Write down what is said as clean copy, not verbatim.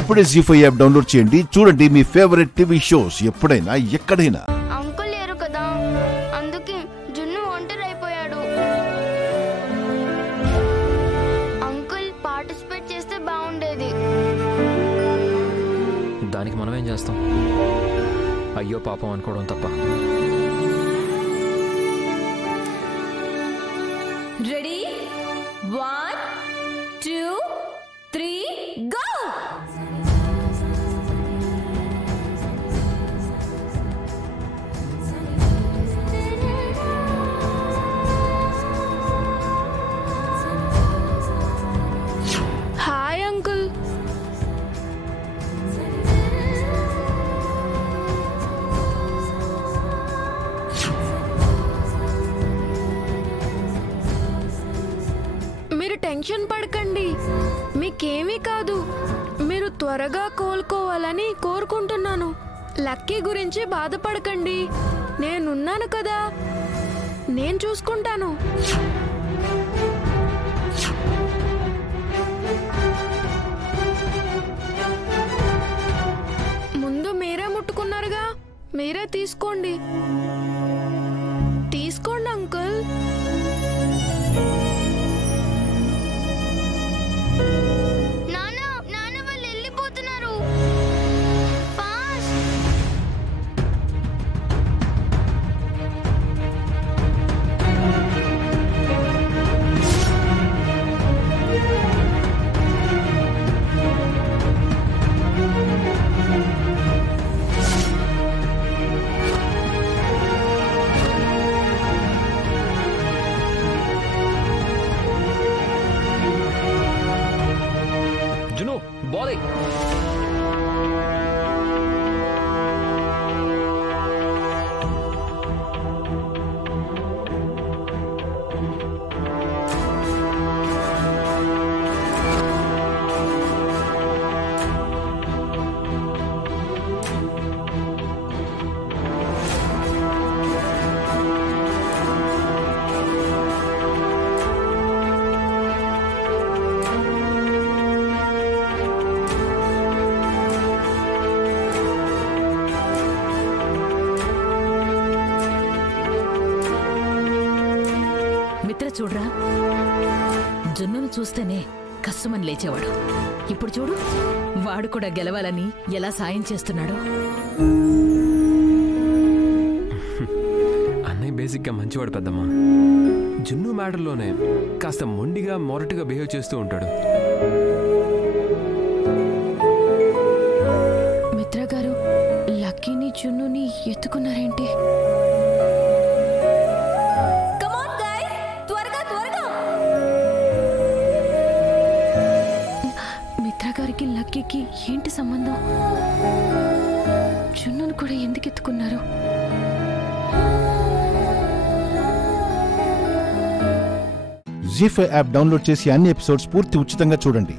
ఇప్పుడే జీ5 app download చేయండి. చూడండి మీ ఫేవరెట్ టీవీ షోస్ ఎప్పుడైనా ఎక్కడైనా. అంకుల్ లేరు కదా, అందుకే జున్ను ఒంటరి అయిపోయాడు. అంకుల్ పార్టిసిపేట్ చేస్తే బాగుండేది. దానికి మనం ఏం చేస్తాం? అయ్యో పాపం అనుకోవడం తప్ప. Ready 1 2 3 go. Hi uncle. మీరు టెన్షన్ పడకండి, మీకేమీ కాదు. మీరు త్వరగా కోలుకోవాలని కోరుకుంటున్నాను. లక్కీ గురించి బాధపడకండి, నేనున్నాను కదా, నేను చూసుకుంటాను. ముందు మీరే ముట్టుకున్నారుగా, మీరే తీసుకోండి. తీసుకోండి అంకుల్. నాన్న వాళ్ళు వెళ్ళిపోతున్నారు. జును బాలే. మిత్ర చూడరా, జున్నును చూస్తేనే కష్టమని లేచేవాడు. ఇప్పుడు చూడు, వాడు కూడా గెలవాలని ఎలా సాయం చేస్తున్నాడు. అన్నయ్య బేసిక్ గా మంచివాడు పెద్దమ్మా. జున్ను మ్యాటర్లోనే కాస్త మొండిగా మొరటుగా బిహేవ్ చేస్తూ ఉంటాడు. మిత్ర గారు, లక్కీని జున్నుని ఎత్తుకున్నారేంటి? గారికి లక్కీకి ఏంటి సంబంధం? జున్నును కూడా ఎందుకు ఎత్తుకున్నారు? జీ5 యాప్ డౌన్లోడ్ చేసి అన్ని ఎపిసోడ్స్ పూర్తి ఉచితంగా చూడండి.